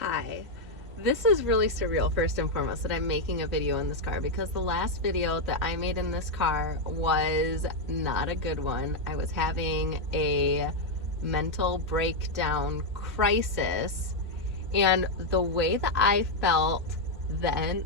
Hi. This is really surreal, first and foremost, that I'm making a video in this car, because the last video that I made in this car was not a good one. I was having a mental breakdown crisis, and the way that I felt then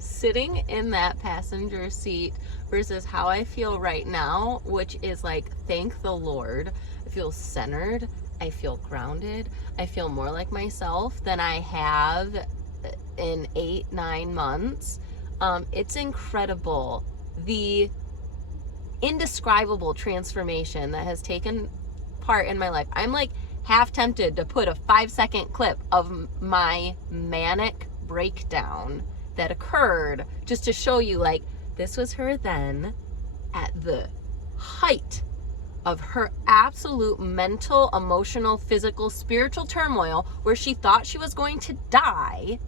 sitting in that passenger seat versus how I feel right now, which is like, thank the Lord, I feel centered, I feel grounded, I feel more like myself than I have in 8-9 months. It's incredible, the indescribable transformation that has taken part in my life. I'm like half tempted to put a 5-second clip of my manic breakdown that occurred just to show you, like, this was her then at the height of her absolute mental, emotional, physical, spiritual turmoil, where she thought she was going to die,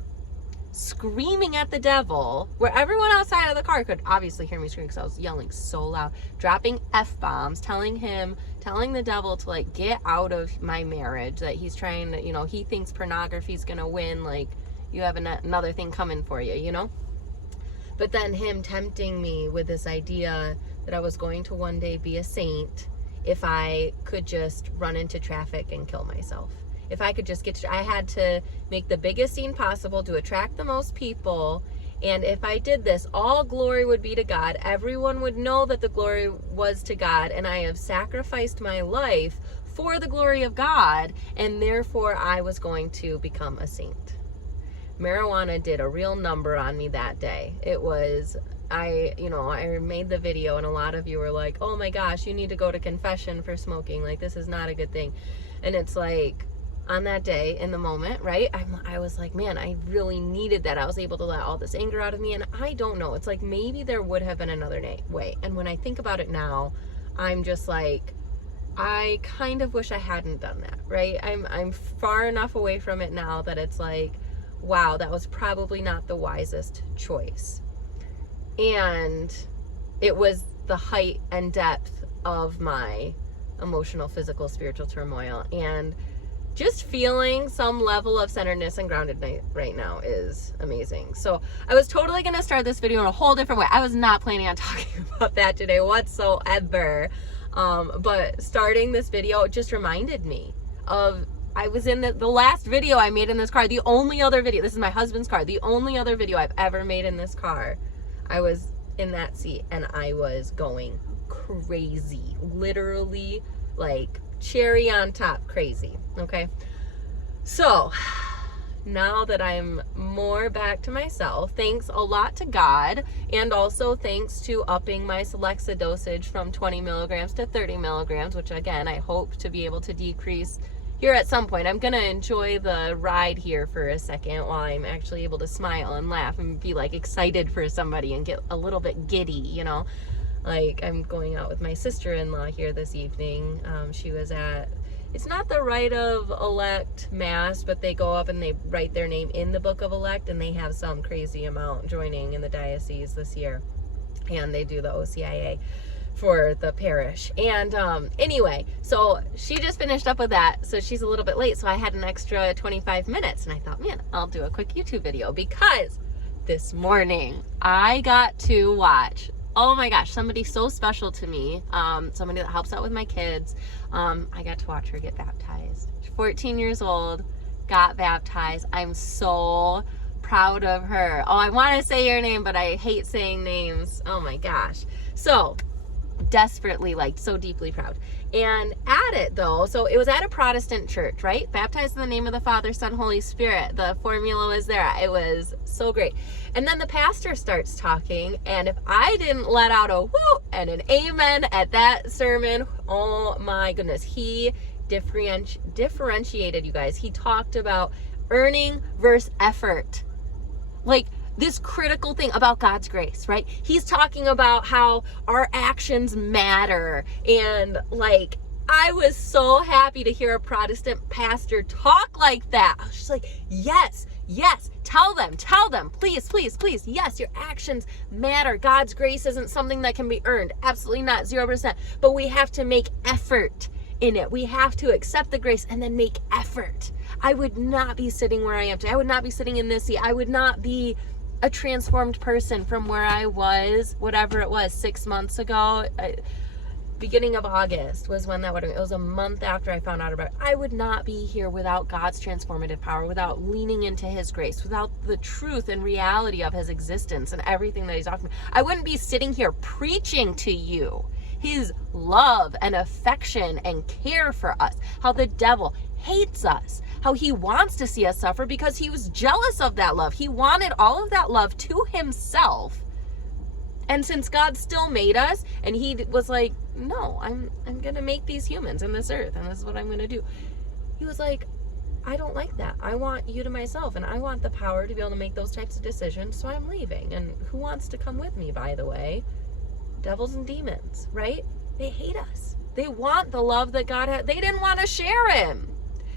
screaming at the devil, where everyone outside of the car could obviously hear me screaming because I was yelling so loud, dropping F-bombs, telling the devil to, like, get out of my marriage, that he's trying to, he thinks pornography's gonna win, like, you have another thing coming for you, But then him tempting me with this idea that I was going to one day be a saint if I could just run into traffic and kill myself. If I could just I had to make the biggest scene possible to attract the most people. And if I did this, all glory would be to God. Everyone would know that the glory was to God, and I have sacrificed my life for the glory of God, and therefore I was going to become a saint. Marijuana did a real number on me that day. It was, I made the video, and a lot of you were like, oh my gosh, you need to go to confession for smoking. Like, this is not a good thing. And it's like, on that day, in the moment, right, I was like, man, I really needed that. I was able to let all this anger out of me, and I don't know. It's like, maybe there would have been another way. And when I think about it now, I'm just like, I kind of wish I hadn't done that, right? I'm far enough away from it now that it's like, wow, that was probably not the wisest choice. And it was the height and depth of my emotional, physical, spiritual turmoil. And just feeling some level of centeredness and groundedness right now is amazing. So I was totally going to start this video in a whole different way. I was not planning on talking about that today whatsoever. But starting this video just reminded me of, I was in the last video I made in this car, the only other video, this is my husband's car, the only other video I've ever made in this car. I was in that seat and I was going crazy, literally like cherry on top crazy. Okay. So now that I'm more back to myself, thanks a lot to God, and also thanks to upping my Celexa dosage from 20 milligrams to 30 milligrams, which again, I hope to be able to decrease here at some point. I'm gonna enjoy the ride here for a second while I'm actually able to smile and laugh and be like excited for somebody and get a little bit giddy, Like, I'm going out with my sister-in-law here this evening. She was at, it's not the Rite of Elect Mass, but they go up and they write their name in the Book of Elect, and they have some crazy amount joining in the diocese this year. And they do the OCIA for the parish. And anyway, so she just finished up with that, so she's a little bit late, so I had an extra 25 minutes, and I thought, man, I'll do a quick YouTube video, because this morning I got to watch, oh my gosh, somebody so special to me, somebody that helps out with my kids. I got to watch her get baptized. She's 14 years old, got baptized. I'm so proud of her. Oh, I want to say your name, but I hate saying names. Oh my gosh. So desperately, like, so deeply proud. And at it though, so it was at a Protestant church, right? Baptized in the name of the Father, Son, Holy Spirit. The formula was there. It was so great. And then the pastor starts talking, and if I didn't let out a whoo and an amen at that sermon, oh my goodness, he differentiated, you guys. He talked about earning versus effort. Like, this critical thing about God's grace, right? He's talking about how our actions matter. And like, I was so happy to hear a Protestant pastor talk like that. I was just like, yes, tell them, please, yes, your actions matter. God's grace isn't something that can be earned. Absolutely not, 0%. But we have to make effort in it. We have to accept the grace and then make effort. I would not be sitting where I am today. I would not be sitting in this seat. I would not be a transformed person from where I was, whatever it was, 6 months ago. Beginning of August was when that would have been. It was a month after I found out about it. I would not be here without God's transformative power, without leaning into his grace, without the truth and reality of his existence and everything that he's offered me. I wouldn't be sitting here preaching to you his love and affection and care for us, how the devil hates us, how he wants to see us suffer because he was jealous of that love. He wanted all of that love to himself. And since God still made us, and he was like, no, I'm going to make these humans in this earth, and this is what I'm going to do. He was like, I don't like that. I want you to myself, and I want the power to be able to make those types of decisions, so I'm leaving. And who wants to come with me, by the way? Devils and demons, right? They hate us. They want the love that God had. They didn't want to share him.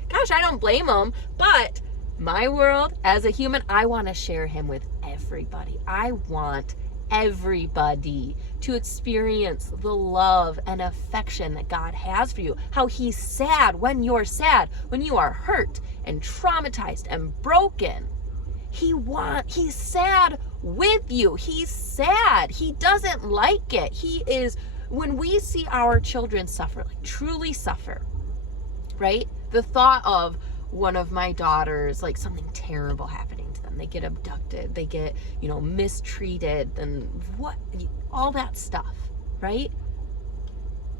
Gosh, I don't blame them, but my world, as a human, I want to share him with everybody. I want everybody to experience the love and affection that God has for you. How he's sad when you're sad, when you are hurt and traumatized and broken. He's sad with you. He's sad. He doesn't like it. When we see our children suffer, like truly suffer, right? The thought of one of my daughters, like something terrible happening to them. They get abducted, they get, mistreated, and all that stuff, right?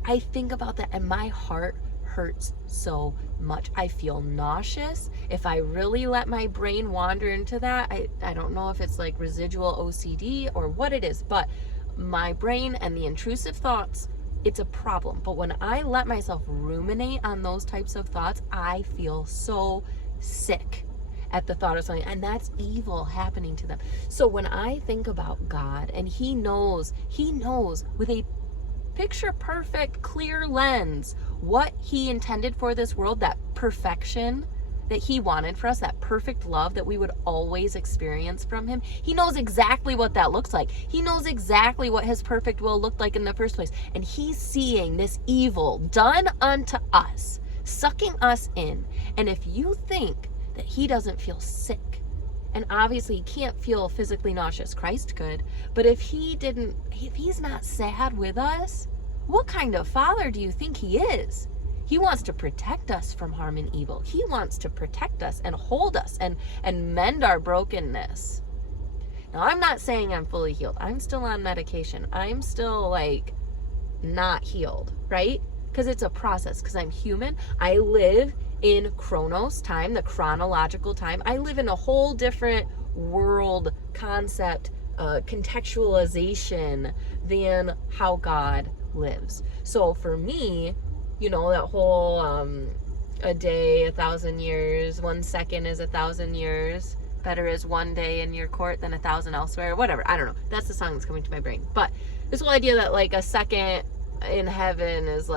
I think about that and my heart hurts so much. I feel nauseous. If I really let my brain wander into that, I don't know if it's like residual OCD or what it is, but my brain and the intrusive thoughts, it's a problem. But when I let myself ruminate on those types of thoughts, I feel so sick at the thought of something, and that's evil happening to them. So when I think about God, and he knows with a picture perfect, clear lens what he intended for this world, that perfection that he wanted for us, that perfect love that we would always experience from him. He knows exactly what that looks like. He knows exactly what his perfect will looked like in the first place. And he's seeing this evil done unto us, sucking us in. And if you think that he doesn't feel sick, and obviously he can't feel physically nauseous, Christ could, but if he's not sad with us, what kind of father do you think he is? He wants to protect us from harm and evil. He wants to protect us and hold us and mend our brokenness. Now, I'm not saying I'm fully healed. I'm still on medication. I'm still not healed, right? Because it's a process, because I'm human. I live in chronos time, the chronological time. I live in a whole different world concept, contextualization than how God lives. So for me, that whole a day, 1,000 years, 1 second is 1,000 years, better is 1 day in your court than 1,000 elsewhere, whatever. I don't know. That's the song that's coming to my brain. But this whole idea that a second in heaven is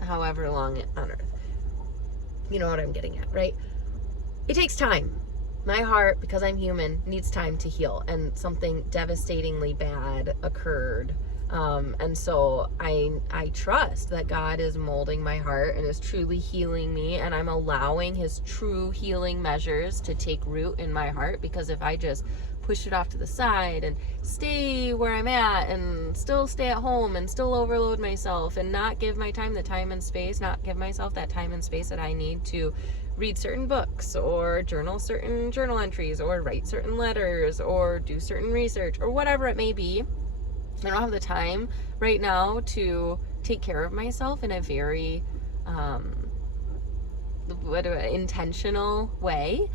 however long on earth. You know what I'm getting at, right? It takes time. My heart, because I'm human, needs time to heal, and something devastatingly bad occurred. And so I trust that God is molding my heart and is truly healing me, and I'm allowing his true healing measures to take root in my heart, because if I just push it off to the side and stay where I'm at and still stay at home and still overload myself and not give my time the time and space, not give myself that time and space that I need to read certain books or journal certain journal entries or write certain letters or do certain research or whatever it may be, I don't have the time right now to take care of myself in a very intentional way.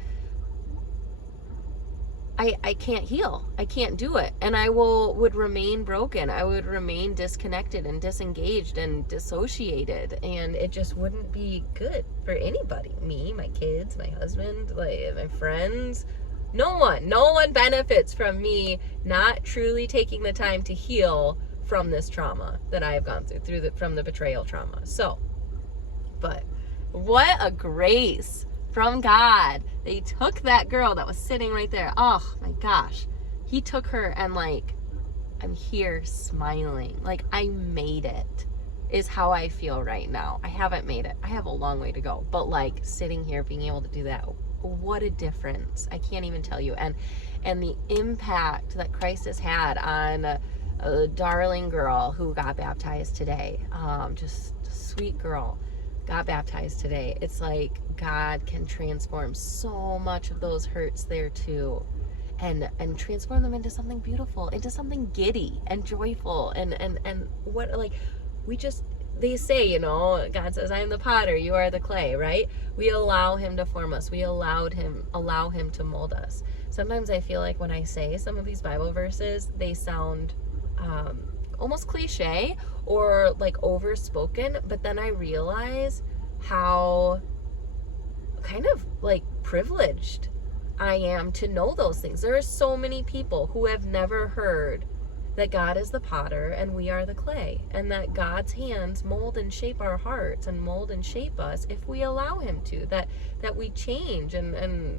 I can't heal. I can't do it. And I would remain broken. I would remain disconnected and disengaged and dissociated. And it just wouldn't be good for anybody. Me, my kids, my husband, my friends. No one benefits from me not truly taking the time to heal from this trauma that I have gone through from the betrayal trauma. So, but what a grace from God. They took that girl that was sitting right there. Oh my gosh. He took her and I'm here smiling. I made it. is how I feel right now. I haven't made it. I have a long way to go. But like sitting here, being able to do that, what a difference. I can't even tell you. And the impact that Christ has had on a darling girl who got baptized today, just a sweet girl, got baptized today. It's like God can transform so much of those hurts there too, and transform them into something beautiful, into something giddy and joyful, and what, like, we just, they say, you know, God says, I am the potter, you are the clay, right? We allow him to form us. We allow him to mold us. Sometimes I feel like when I say some of these Bible verses, they sound almost cliche or like overspoken, but then I realize how kind of like privileged I am to know those things. There are so many people who have never heard that God is the potter and we are the clay, and that God's hands mold and shape our hearts and mold and shape us if we allow him to, that we change and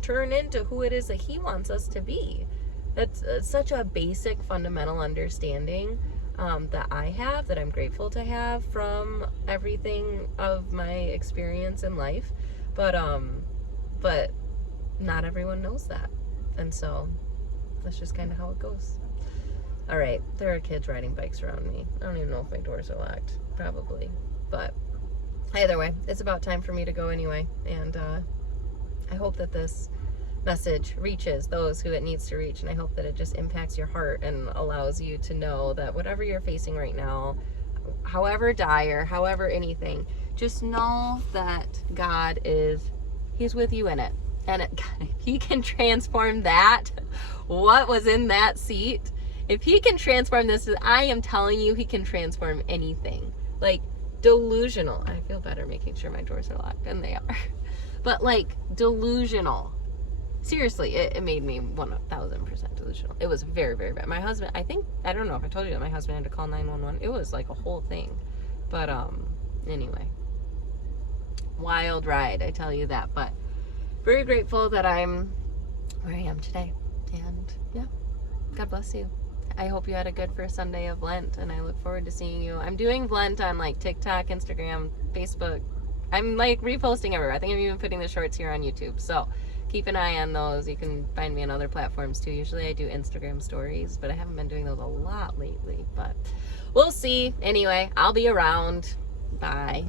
turn into who it is that he wants us to be. That's such a basic fundamental understanding that I have, that I'm grateful to have from everything of my experience in life, but not everyone knows that, and so that's just kind of how it goes. All right, there are kids riding bikes around me. I don't even know if my doors are locked. Probably. But either way, it's about time for me to go anyway. And I hope that this message reaches those who it needs to reach. And I hope that it just impacts your heart and allows you to know that whatever you're facing right now, however dire, however anything, just know that God he's with you in it. And if he can transform that, what was in that seat, if he can transform this, I am telling you, he can transform anything. Like, delusional. I feel better making sure my doors are locked, and they are. But, like, delusional. Seriously, it made me 1,000% delusional. It was very, very bad. My husband, I don't know if I told you that my husband had to call 911. It was like a whole thing. But, anyway. Wild ride, I tell you that. But very grateful that I'm where I am today. And, yeah, God bless you. I hope you had a good first Sunday of Lent, and I look forward to seeing you. I'm doing Lent on like TikTok, Instagram, Facebook. I'm like reposting everywhere. I think I'm even putting the shorts here on YouTube. So keep an eye on those. You can find me on other platforms too. Usually I do Instagram stories, but I haven't been doing those a lot lately. But we'll see. Anyway, I'll be around. Bye.